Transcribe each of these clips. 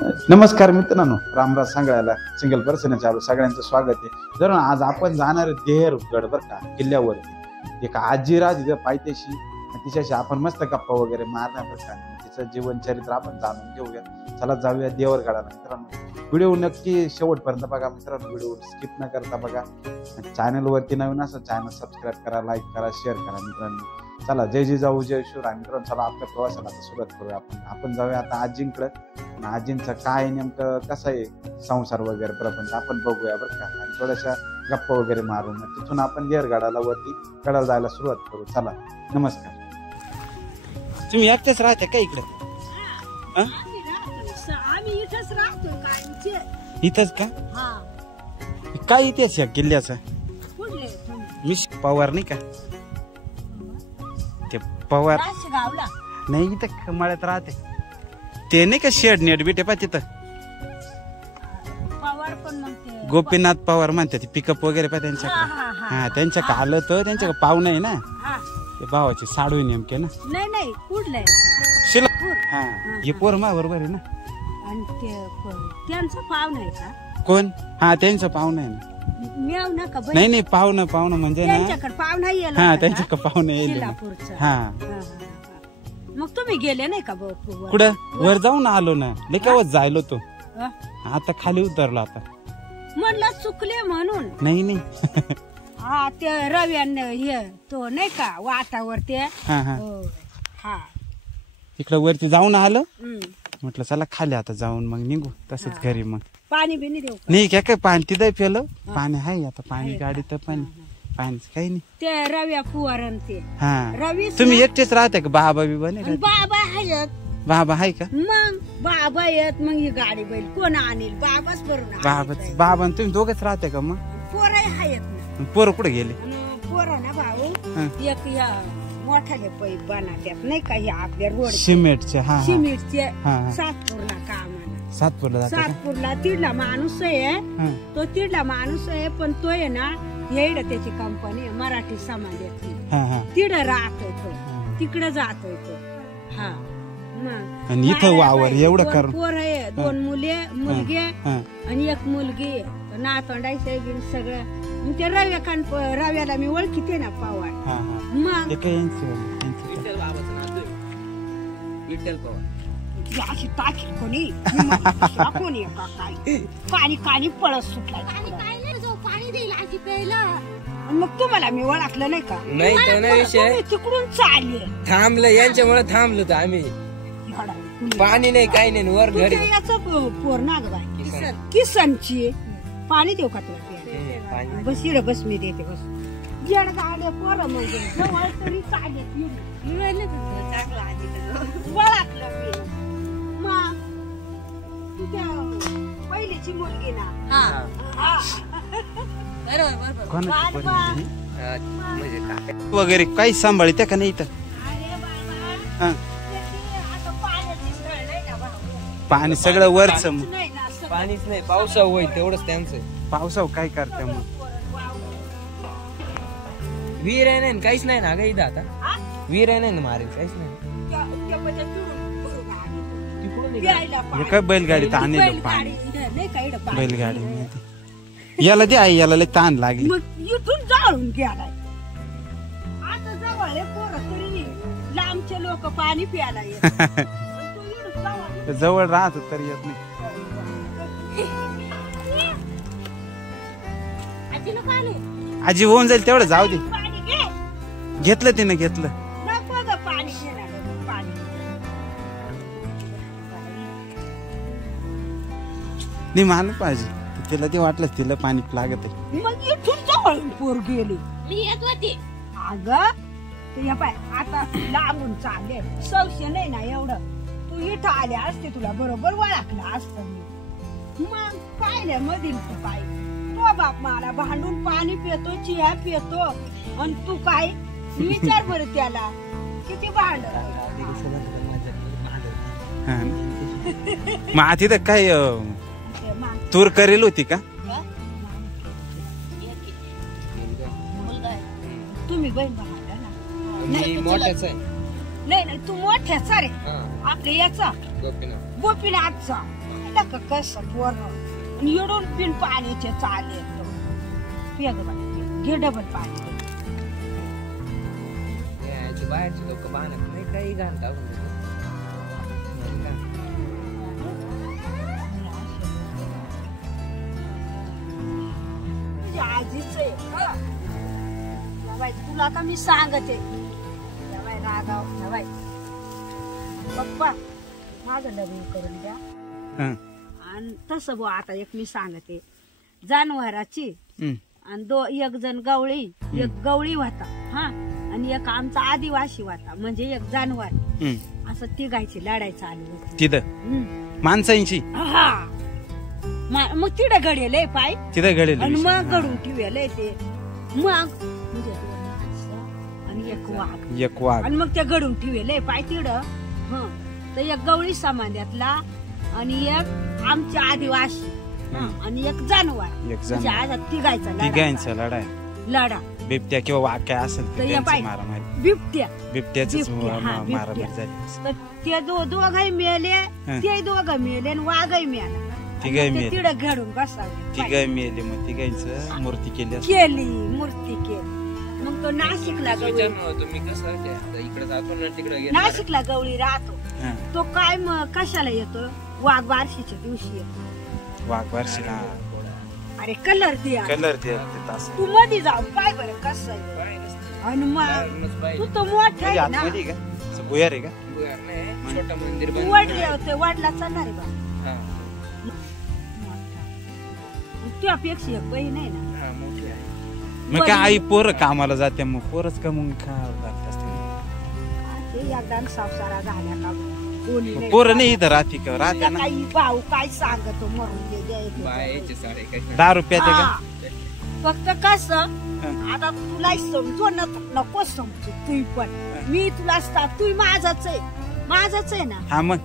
नमस्कार मित्रांनो, रामराज सांगळ्याला सिंगल पर्सनच्या सगळ्यांचं स्वागत आहे। जर आज आपण जाणार देहरगड बर का किल्ल्यावरती एक आजी राहते तिच्या पायथ्याशी, तिच्याशी आपण मस्त गप्पा वगैरे मारणार बर का। तिचं जीवनचरित्र आपण जाणून घेऊया। चला जाऊया देहरगडाला मित्रांनो। व्हिडिओ नक्की शेवटपर्यंत बघा मित्रांनो, व्हिडिओ स्किप न करता बघा। चॅनलवरती नवीन असं चॅनल सबस्क्राईब करा, लाईक करा, शेअर करा मित्रांनो। चला जय जिजाऊ जय शिवराय मित्रांनो। चला आपल्या प्रवासाला सुरुवात करूया। आपण जाऊया आता आजींकडे। आजींचं काय नेमकं कसं आहे संसार वगैरे प्रपंच आपण बघूया बरं का, आणि थोड्याशा गप्पा वगैरे मारून तिथून आपण देहरगडाला वरती गडाला जायला सुरुवात करू। चला नमस्कार। तुम्ही एकटेच राहते का इकडे? आम्ही इथंच राहतो कायमचे। इथंच का? काय इतिहास या किल्ल्याचा? मी पवार नाही का? ते पवार नाही, इथं मळ्यात राहते ते नाही का, शेड नेट बिटे पा तिथं गोपीनाथ पवार म्हणते ते पिकअप वगैरे पा त्यांच्याकडे। हा त्यांच्या का आलं तर त्यांच्या पाहुणं आहे ना, ते भावाचे साडू नेमके ना। नाही नाही कुठलं शिला हा हे पोर मा बरोबर आहे ना। त्यांचं पाहुणं आहे का? कोण? हा त्यांचं पाहुणं आहे ना। नाही नाही पाहुणं म्हणजे ना पाहुणा येईल। हा त्यांच्याकडे पाहुणं येईल। हा मग तुम्ही गेले नाही का? कुठं वर जाऊन आलो ना, लेकावत जायलो तो आता खाली उतरलो। आता म्हणलं चुकले म्हणून नाही नाही हा ते रव्यान हे तो नाही का वातावर ते हा इकडं वरती जाऊन आलं। म्हटलं चला खाली आता जाऊन मग निघू तसंच घरी। मग पाणी बिनी देऊ नाही काय काय पाणी तिथं पेलं पाणी आहे आता, पाणी गाडी तर पाणी काही नाही। ते रव्या फुवारन ते हा रवी तुम्ही एकटेच राहते का? बाबा बिबा नाही? बाबा आहेत। बाबा आहे का? मग बाबा येत मग ही गाडी बैल कोण आणील? बाबाच बरोबर बाबा तुम्ही दोघच राहते का? मग पोर आहेत ना। पोरं कुठे गेले? पोर ना भाऊ एक या मोठाले पैप बनवतात नाही का, हे आपल्या रोड सिमेंटचे सिमेंटचे सातपूरला कामाला सातपूरला तिडला माणूस आहे तो, तिडला माणूस आहे पण तो आहे ना येड त्याची कंपनी मराठी समाजाची, तिकडे राहतोय तो, तिकडे जातोय तो। हा आणि इथं वावर एवढं कर पोर आहे, दोन मुलगे आणि एक मुलगी, नातवंडायचे सगळं। ते रव्याला मी ओळखीते ना पवार। मग विठ्ठल पवार अशी टाकी कोणी कोणी पाणी कानी पळत सुटला पाणी देईल आधी प्यायला। मग तुम्हाला मी ओळखलं नाही का? नाही तो नाही विषय, तिकडून चालले थांबलं यांच्यामुळे थांबलो तर आम्ही। पाणी नाही काही नाही वर घरी याचं पोर ना ग बाई किसनची पाणी देऊ का तुला? बस इकडे बस मी देते बस। जड गाड्या पोर म्हणजे जवळ तरी चालत चांगला आधी ओळखलं मी। मग तुझ्या पहिलीची मुलगी ना वगैरे काही सांभाळते का नाही? इथं पाणी सगळं वरच, पाणीच नाही, पावसाळा होईल तेवढंच त्यांचं। पावसाव काय करते मग? विहीर आहे नाही काहीच नाही ना ग इथं, आता विहीर आहे नाही ना मारेल काहीच नाही। काय बैलगाडी आणलं पाणी? बैलगाडी याला दे आई, याला लय ताण लागली। इथून जाळून गेलाय आता जवळ पोर तरी लांबचे लोक पाणी प्यायला जवळ राहत तरी येत नाही। आजी होऊन जाईल तेवढं, जाऊ दे। घेतलं तिने घेतलं। नाही मला पाहिजे, तिला ते वाटलं तिला पाणी लागत आहे। मग इथून जवळ पोर गेली मी येत होती अगं ते पाय आता लांबून चालले सौशे नाही ना एवढं, तू इथं आले असते तुला बरोबर ओळखलं असतं मी। मग पाहिलं मधील तू काय तो बाप मला भांडून पाणी पितो, चिया पितो, आणि तू काय विचार बरं त्याला किती भांड। मग तिथं काय तूर करेल होती का? तुम्ही बहीण भावाला ना? नाही मोठ्याच आहे। नाही नाही तू मोठ्याचा रे आपल्या याचा गोपीनाथचा पाहिलं का कसं पोरं येडून पिन पाण्याचे चाले पिया ग बाई, घे डबल पाणी. बाहेरचे लोक पाहणार नाही काही घाण टाकून आजीच आहे बाई, तुला का मी सांगते बाई रागाव बाई. पप्पा माझं लग्न करून द्या. आणि तसं बुवा आता एक मी सांगते, जनावराची आणि एक जण गवळी, एक गवळी होता हा, आणि एक आमचा आदिवासी होता, म्हणजे एक जनावर. असं तिघायची लढाई चालू होती तिथं माणसांची. हा मग तिथं घडेल पाय, तिथं घडेल आणि मग घडून ठेवेल ते. मग म्हणजे दोन माणसं आणि एक वाघ, आणि मग ते घडून ठेवेल पाय तिथं. हं तर एक गवळी समाजातला आणि एक आमच्या आदिवासी आणि एक जनावर, म्हणजे आज तिघांचा लढा. बिबट्या किंवा वाघ काय असेल बिबट्याच मारामारी झाली. तर ते दोघही मेले, ते दोघं मेले आणि वाघही मेला. तिघही मेले, तिथं घडून बसावे. तिघही मेले. मग तिघांचं मूर्ती केली. मग तो नाशिकला नाशिकला गवळी राहतो. तो काय कशाला येतो? वाघ बारशीच्या दिवशी येतो. वाघ बारशीला अरे कलर द्या, तू मध्ये जाऊ पाय बरं कसं आहे. आणि मग तू तो मोठा आहे ना, भुयार आहे का? छोटं मंदिर वडले होते, वडला चालणार बा. तुझ्यापेक्षा एक बहीण आहे ना. मग काय आई पोरं कामाला जाते, मग पोरच का मग एकदा सावसारा झाल्या का पोरं नाही इथं राहते का? राहते ना. काही भाऊ काय सांगतो मरून ₹10 का? फक्त कस आता तुला समजू नको समजू, तू पण मी तुला तू माझाच आहे ना. हा मग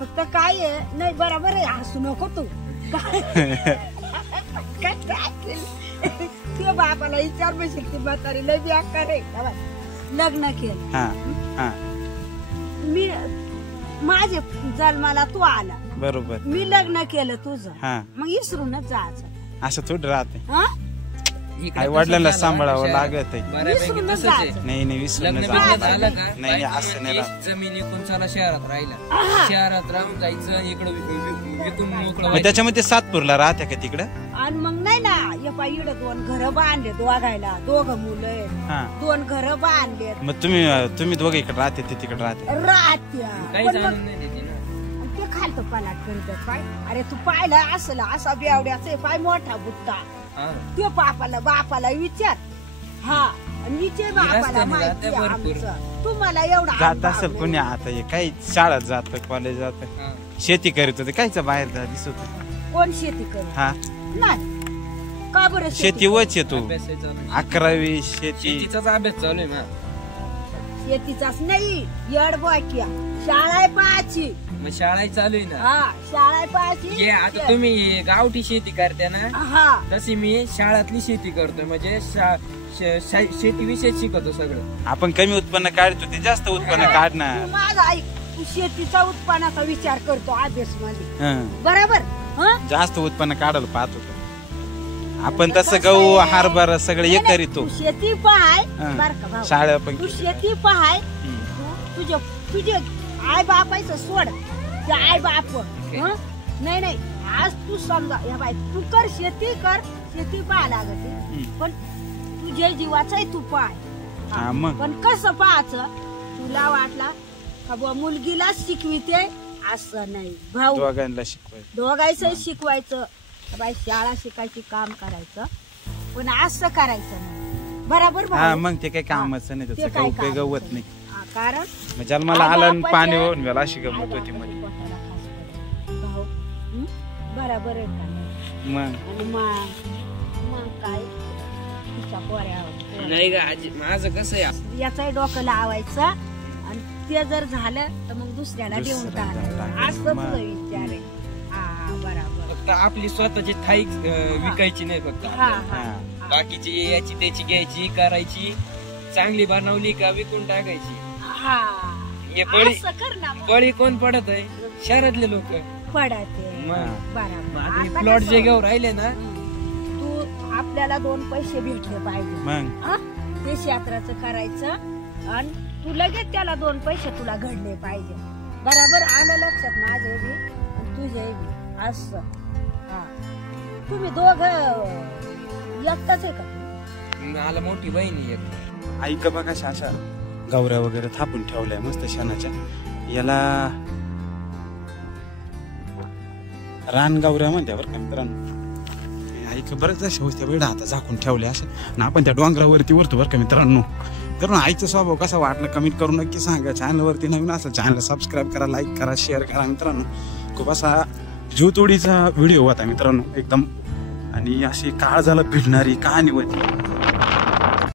फक्त काय आहे नाही बरोबर आहे, हसू नको तू. तुझ्या बापाला विचार बसेल ती म्हातारी लय बेकार आहे. लग्न केलं मी, माझे जन्माला तू आला बरोबर, मी लग्न केलं तुझं, मग विसरूनच जायचं असं थोडं राहते. आई वडिलांना सांभाळावं लागत आहे. विसरूनच जायचं. नाही विसरून नाही असं नाही राहत. जमीन विकून चला शहरात राहिला, शहरात राहून जायचं, इकडं विकून मोकळं. त्याच्यामध्ये सातपूरला राहत्या का तिकडं? आणि मग नाही ना इकडं 2 घर बांधले, दोघायला 2 मुलं आहेत, 2 घर बांधले. मग तुम्ही दोघं इकडे राहते, ते तिकडे राहत्या. काही जाणून नाही देते ना. ते खालतो पलाट करीत पाय. अरे तू पाहिला असला असा बेवड्याचा पाय, मोठा बुट्टा. तो बापाला विचार. हा विचार बापाला माहिती तू मला एवढा जात असेल कोणी. आता हे काही शाळेत जात, कॉलेज जात, शेती करीत होते, कायच बाहेर दिसत होत. कोण शेती करत हा नाही का बरं? शेती वच येतो 11वी शेतीचाच अभ्यास चालू आहे ना. शेतीचाच नाही येड बॉक्या, शाळा पाहायची. मग शाळा चालू आहे ना. हा शाळा पाहायची. आता तुम्ही गावठी शेती करते ना, हा तशी मी शाळातली शेती करतोय, म्हणजे शेतीविषयी शिकवतो सगळं. आपण कमी उत्पन्न काढतो, ते जास्त उत्पन्न काढणार. माझा ऐक, तू शेतीचा उत्पन्नाचा विचार करतो अभ्यास मध्ये, बरोबर? जास्त उत्पन्न काढायला पाहतो आपण. तसं गहू हरभरा सगळं एक करीतो. शेती पाहाय बर का भाऊ, शाळा पण तू शेती पाहाय. तुझे आई बापायचं सोड, ते आई बाप नाही. आज तू समजा या बाई, तू कर शेती पाहा लागते, पण तुझ्या जीवाचं तू पाय. पण कसं पाहायचं? तुला वाटला का बुवा मुलगीला शिकविते असं नाही भाऊ, दोघांचं शिकवायचं. बाई शाळा शिकायची, काम करायचं, पण असं करायचं नाही, बरोबर? मग ते काही कामच नाही, त्याचं काही उपयोग होत नाही. कारण जन्माला आला पाणी वाहून गेला अशी गमत होती मध्ये. बरोबर आहे का? मग काय तिच्या पोऱ्यावर नाही का आजी, माझं कसं आहे, याचाही डोकं लावायचं, आणि ते जर झालं तर मग दुसऱ्याला देऊन टाकायचं, असं तुझं विचार आहे. बरोबर. फक्त आपली स्वतःची थाईक विकायची नाही, फक्त बाकीची याची त्याची घ्यायची, करायची, चांगली बनवली का विकून टाकायची. हे बळी कोण पडत आहे? शहरातले लोक. पडते मग बरोबर आता आता प्लॉट कसं? जे घेऊन राहिले ना तू आपल्याला 2 पैसे भेटले पाहिजे मग हा? ते क्षेत्राचं करायचं आणि तू लगेच त्याला 2 पैसे तुला घडले पाहिजे बरोबर आलं लक्षात माझे बी आणि तुझे बी असं हा तुम्ही दोघं एकटाच आहे का मला मोठी बहीण एक ऐक बघा अशा गौऱ्या वगैरे थापून ठेवल्या मस्त शेणाच्या याला रान गौऱ्या म्हणत्या बरं का मित्रांनो ऐक बरंच अशा होत्या वेळा आता झाकून ठेवल्या असं ना आपण त्या डोंगरावरती वरतो बरं का मित्रांनो तर आईचा स्वभाव कसा वाटला कमेंट करून नक्की सांगा चॅनलवरती नवीन असं चॅनल सबस्क्राईब करा लाईक करा शेअर करा मित्रांनो खूप असा जीवतोडीचा व्हिडिओ होता मित्रांनो एकदम आणि अशी काळजाला भिडणारी कहाणी होती